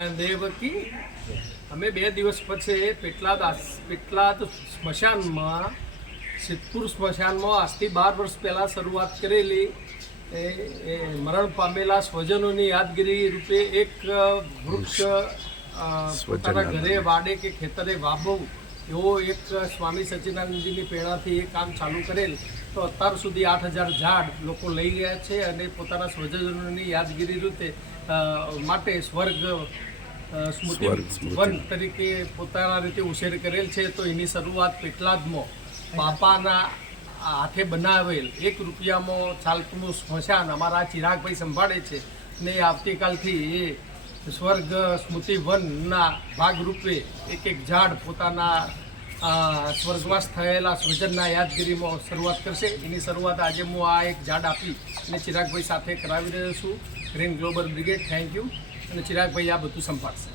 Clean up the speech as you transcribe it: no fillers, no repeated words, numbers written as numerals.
દેવકી અમે 2 દિવસ પછી પેટલાદ સ્મશાનમાં સિદ્ધપુર સ્મશાનમાં આજથી 12 વર્ષ પહેલાં શરૂઆત કરેલી એ મરણ પામેલા સ્વજનોની યાદગીરી રૂપે એક વૃક્ષ પોતાના ઘરે વાડે કે ખેતરે વાવવું એવો એક સ્વામી સચ્ચિદાનંદજીની પ્રેરણાથી એ કામ ચાલુ કરેલ. તો અત્યાર સુધી 8000 ઝાડ લોકો લઈ રહ્યા છે અને પોતાના સ્વજનોની યાદગીરી રીતે માટે સ્વર્ગ સ્મૃતિ વન તરીકે પોતાના રીતે ઉછેર કરેલ છે. તો એની શરૂઆત પેટલાદમાં બાપાના હાથે બનાવેલ 1 રૂપિયામાં ચાલતું સ્મશાન અમારા ચિરાગભાઈ સંભાળે છે ને આવતીકાલથી એ સ્વર્ગ સ્મૃતિ વનના ભાગરૂપે એક ઝાડ પોતાના સ્વર્ગવાસ થયેલા સ્વજનના યાદગીરીમાં શરૂઆત કરશે. એની શરૂઆત આજે હું આ એક ઝાડ આપી અને ચિરાગભાઈ સાથે કરાવી રહ્યો છું. Green global brigade thank you. અને ચિરાગભાઈ આ બધું સંભાળશે.